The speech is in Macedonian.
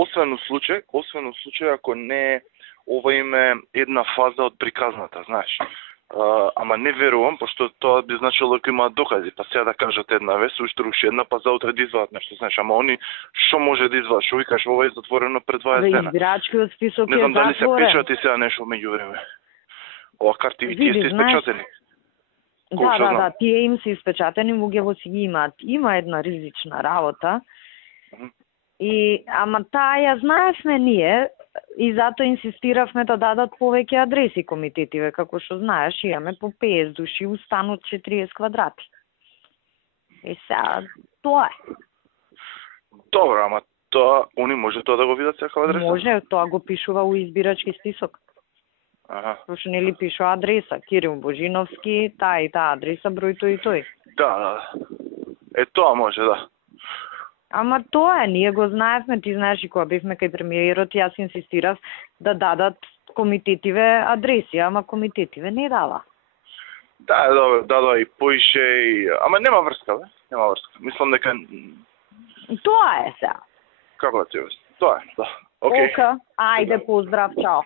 освен у случај ако не ова име една фаза од приказната, знаеш. Ама не верувам, пошто тоа би значило дека имаат докази, па сега да кажат една вест, уште руши една, па заутре да извадат нешто, знаеш, ама они што може да извадат, што викаш, ова е затворено пред 20 дена. Избирачкиот список не знам е дали затворен. се печати сега нешто меѓу време. Ова карти Види, тие се знаеш, испечатени. Да, тие им се испечатени, луѓето си ги имаат. Има една ризична работа. И ама таа ја знаевме ние и затоа инсистиравме да дадат повеќе адреси комитетиве, како што знаеш, имаме по 50 души у стан од 40 квадрати. И сега тоа е. Добро, ама тоа они може тоа да го видат секоја адреса? Може, тоа го пишува у избирачки список. Пошто нели пишува адреса, Кирил Божиновски, таа и таа адреса, број тој и тој. Да. Тоа може, да. Ама тоа е, ние го знаевме, ти знаеш и кога бевме кај премиерот, јас инсистирав да дадат комитетиве адреси, ама комитетиве не дава. Да, добро, и поише и... Ама нема врска, бе? Нема врска. Мислам дека... Тоа е сега. Како да ти вест? Тоа е, да. Океј. Ајде, поздрав, чао.